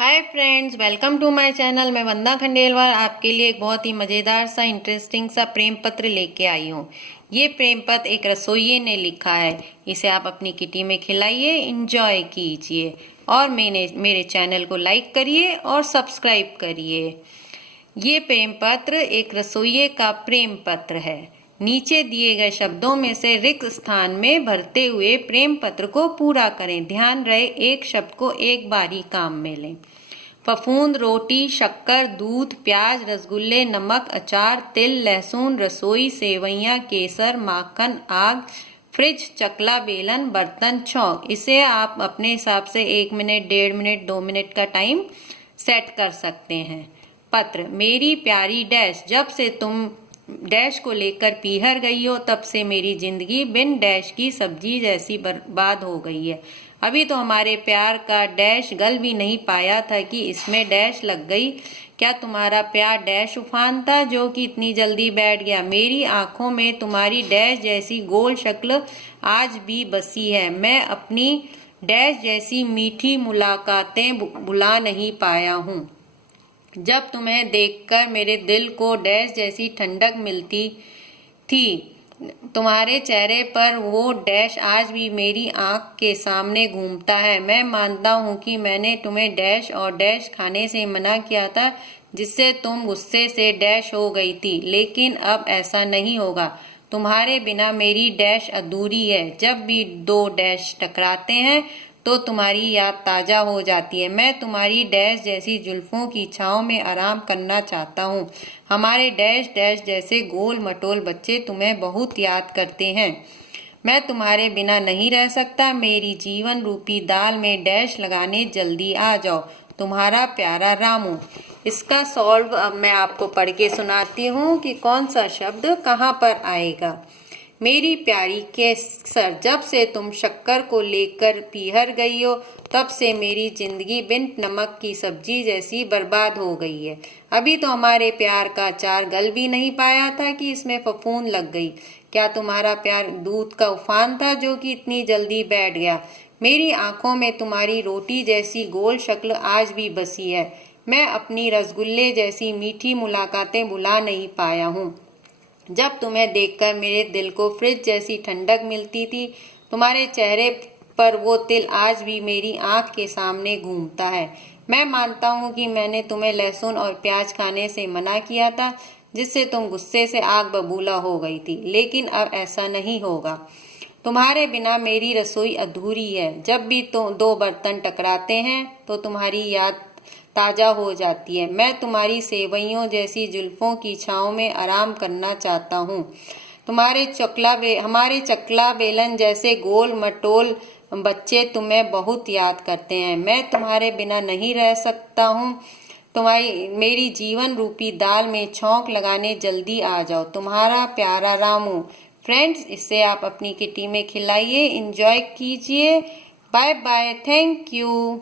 Hi friends, welcome to my channel. मैं वंदना खंडेलवाल आपके लिए एक बहुत ही मज़ेदार सा इंटरेस्टिंग सा प्रेम पत्र लेके आई हूँ। ये प्रेम पत्र एक रसोइये ने लिखा है। इसे आप अपनी किटी में खिलाइए, इंजॉय कीजिए और मेरे चैनल को लाइक करिए और सब्सक्राइब करिए। ये प्रेम पत्र एक रसोइये का प्रेम पत्र है। नीचे दिए गए शब्दों में से रिक्त स्थान में भरते हुए प्रेम पत्र को पूरा करें। ध्यान रहे, एक शब्द को एक बार ही काम में लें। फफूंद, रोटी, शक्कर, दूध, प्याज, रसगुल्ले, नमक, अचार, तिल, लहसुन, रसोई, सेवइयाँ, केसर, माखन, आग, फ्रिज, चकला, बेलन, बर्तन, छौंक। इसे आप अपने हिसाब से 1 मिनट, 1.5 मिनट, 2 मिनट का टाइम सेट कर सकते हैं। पत्र। मेरी प्यारी डैश, जब से तुम डैश को लेकर पीहर गई हो तब से मेरी जिंदगी बिन डैश की सब्जी जैसी बर्बाद हो गई है। अभी तो हमारे प्यार का डैश गल भी नहीं पाया था कि इसमें डैश लग गई। क्या तुम्हारा प्यार डैश उफान था जो कि इतनी जल्दी बैठ गया? मेरी आंखों में तुम्हारी डैश जैसी गोल शक्ल आज भी बसी है। मैं अपनी डैश जैसी मीठी मुलाकातें भुला नहीं पाया हूँ। जब तुम्हें देखकर मेरे दिल को डैश जैसी ठंडक मिलती थी। तुम्हारे चेहरे पर वो डैश आज भी मेरी आंख के सामने घूमता है। मैं मानता हूँ कि मैंने तुम्हें डैश और डैश खाने से मना किया था, जिससे तुम गुस्से से डैश हो गई थी, लेकिन अब ऐसा नहीं होगा। तुम्हारे बिना मेरी डैश अधूरी है। जब भी 2 डैश टकराते हैं तो तुम्हारी याद ताज़ा हो जाती है। मैं तुम्हारी डैश जैसी जुल्फों की छाँव में आराम करना चाहता हूँ। हमारे डैश डैश जैसे गोल मटोल बच्चे तुम्हें बहुत याद करते हैं। मैं तुम्हारे बिना नहीं रह सकता। मेरी जीवन रूपी दाल में डैश लगाने जल्दी आ जाओ। तुम्हारा प्यारा रामू। इसका सॉल्व अब मैं आपको पढ़ के सुनाती हूँ कि कौन सा शब्द कहाँ पर आएगा। मेरी प्यारी केसर, जब से तुम शक्कर को लेकर पीहर गई हो तब से मेरी जिंदगी बिन नमक की सब्जी जैसी बर्बाद हो गई है। अभी तो हमारे प्यार का अचार गल भी नहीं पाया था कि इसमें फफूंद लग गई। क्या तुम्हारा प्यार दूध का उफान था जो कि इतनी जल्दी बैठ गया? मेरी आंखों में तुम्हारी रोटी जैसी गोल शक्ल आज भी बसी है। मैं अपनी रसगुल्ले जैसी मीठी मुलाकातें भुला नहीं पाया हूँ। जब तुम्हें देखकर मेरे दिल को फ्रिज जैसी ठंडक मिलती थी। तुम्हारे चेहरे पर वो तिल आज भी मेरी आंख के सामने घूमता है। मैं मानता हूँ कि मैंने तुम्हें लहसुन और प्याज खाने से मना किया था, जिससे तुम गुस्से से आग बबूला हो गई थी, लेकिन अब ऐसा नहीं होगा। तुम्हारे बिना मेरी रसोई अधूरी है। जब भी तो 2 बर्तन टकराते हैं तो तुम्हारी याद ताज़ा हो जाती है। मैं तुम्हारी सेवइयों जैसी जुल्फों की छाँव में आराम करना चाहता हूँ। हमारे चकला बेलन जैसे गोल मटोल बच्चे तुम्हें बहुत याद करते हैं। मैं तुम्हारे बिना नहीं रह सकता हूँ। तुम्हारी मेरी जीवन रूपी दाल में छौंक लगाने जल्दी आ जाओ। तुम्हारा प्यारा रामू। फ्रेंड्स, इससे आप अपनी किटी में खिलाइए, इंजॉय कीजिए। Bye bye, thank you.